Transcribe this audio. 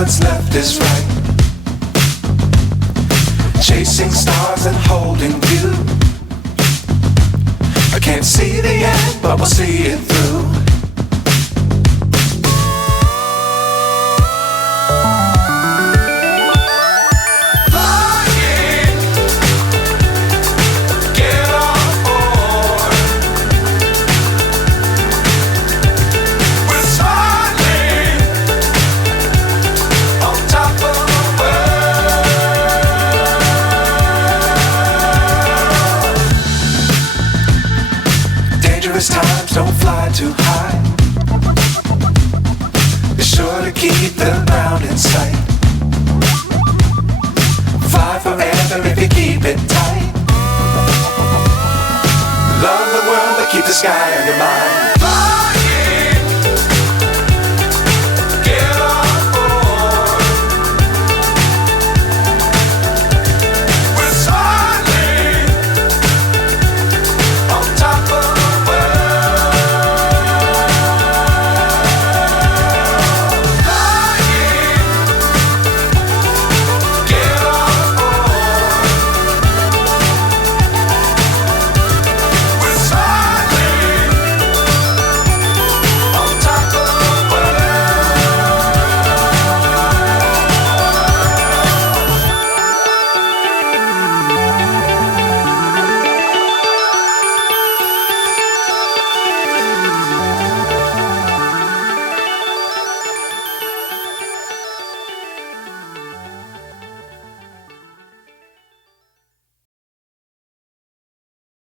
what's left is right. Chasing stars and holding you. I can't see the end, but we'll see it through. Times don't fly too high. Be sure to keep the ground in sight. Fly forever if you keep it tight. Love the world but keep the sky on your mind.